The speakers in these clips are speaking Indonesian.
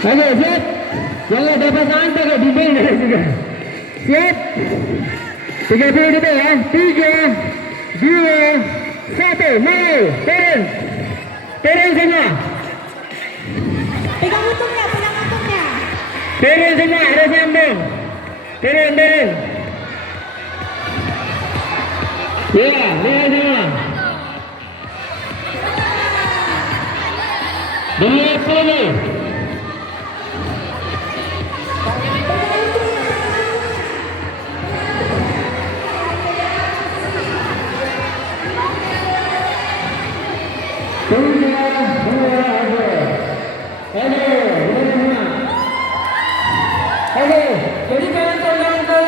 Oke, siap. Jangan dapat tangan pakai dinding juga. Siap. 30 detik ya. 3, 2, 1, mulai. Turun. Turun semua. Pegang untungnya, pegang untungnya. Turun semua, harus nyambung. Turun, turun. Ya, lihat semua. 20. Oke, jadi jangan tolong ke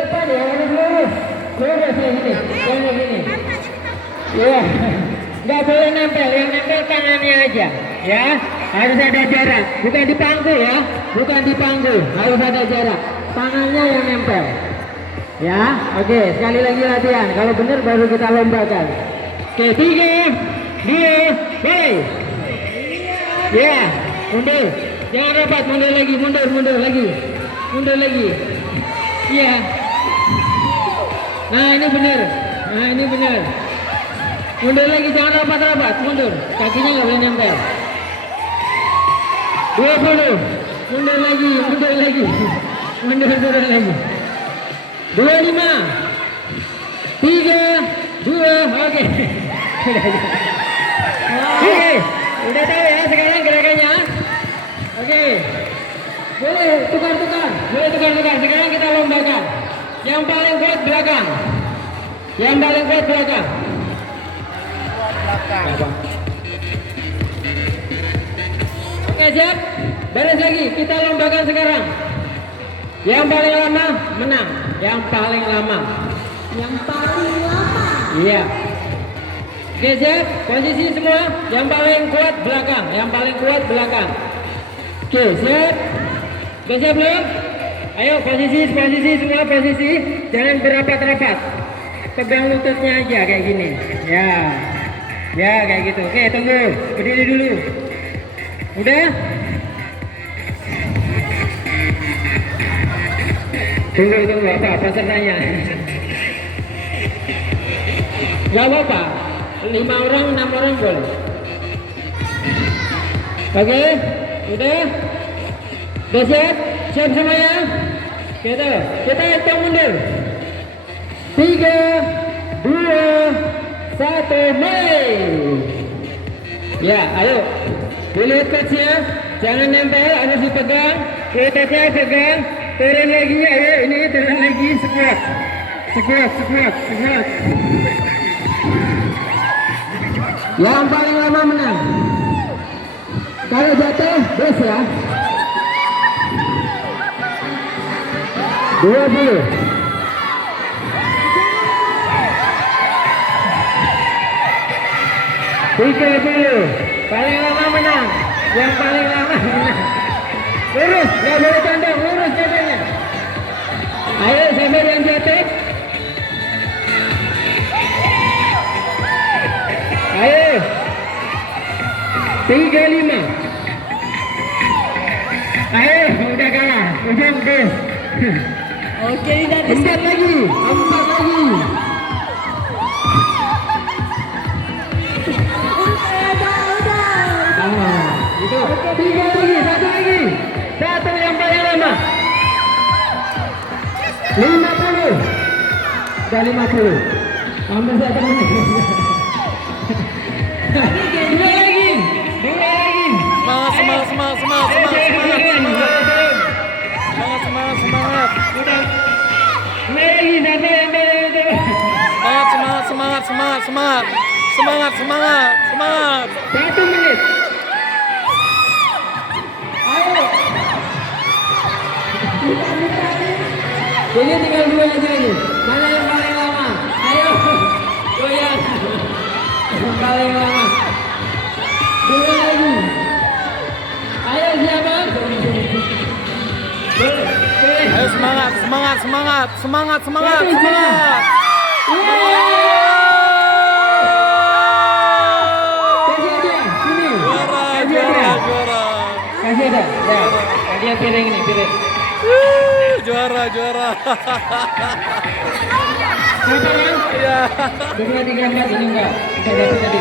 depan ya, harus lurus. Lurus ya gini, jangan gini. Ya, nggak boleh nempel, yang nempel tangannya aja. Ya, harus ada jarak. Bukan di pangku ya, bukan di pangku. Harus ada jarak. Tangannya yang nempel. Ya, oke. Sekali lagi latihan. Kalau benar baru kita lombakan. Oke, 3, 2, mulai. Ya, mundur. Jangan rapat, mundur lagi, mundur lagi. Mundur lagi. Iya. Nah, ini benar. Nah, ini benar. Mundur lagi, jangan rapat-rapat, mundur. Kakinya nggak boleh nempel. 20. Mundur lagi, mundur lagi. Mundur lagi. 25. 3, 2, oke. Oke, udah tahu ya sekarang gerakannya. Oke. Boleh tukar-tukar. Sekarang kita lombakan. Yang paling kuat belakang. Oke, siap. Beres lagi. Kita lombakan sekarang. Yang paling lama menang. Yang paling lama. Iya. Oke, siap. Posisi semua. Yang paling kuat belakang. Oke, siap. Oke, siap belum? Ayo posisi semua posisi. Jangan berapat-rapat. Pegang lututnya aja kayak gini. Ya kayak gitu. Oke, tunggu. Berdiri dulu. Udah? Tunggu apa pesertanya? Gak apa-apa. 5 orang, 6 orang boleh. Oke, udah? Udah siap? Siap semuanya? Kita hitung mundur. 3, 2, 1, mulai. Ya, ayo. Dilihat coachnya, jangan nempel, harus dipegang. Lututnya pegang. Turun lagi, ayo. Ini turun lagi, squat. Yang paling lama menang. Kalau jatuh, bes ya. 20. Paling lama menang. Yang paling lama menang. Lurus, nggak boleh condong, lurus jatuhnya. Ayo siapa yang jatuh? Ayo. 35. Ayo, udah kalah. Ujung deh. Oke, udah 4 lagi. Itu 3 lagi, 1 lagi. 1 yang paling lama. 50. Udah 50. Hampir 1 menit. 2 lagi. Semangat. 1 menit. Ayo. Jadi tinggal 2 aja ini. Mana yang paling lama? Ayo. Goyang. Yang paling lama. 2 lagi. Ayo siapa? Ayo semangat. Kasih ada. Ya, dia piring nih, piring. Juara, juara. Siapa kan? Iya. 2, 3, 4 ini enggak. Kita dapat tadi.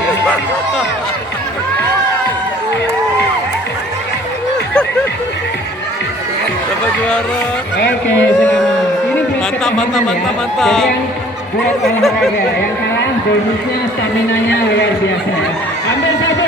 Dapat juara. Oke, selamat. Ini buat Mantap, ketahanan mantap, ya. mantap, mantap. Jadi yang buat olahraga, yang kalah bonusnya stamina-nya luar biasa ya. Ambil satu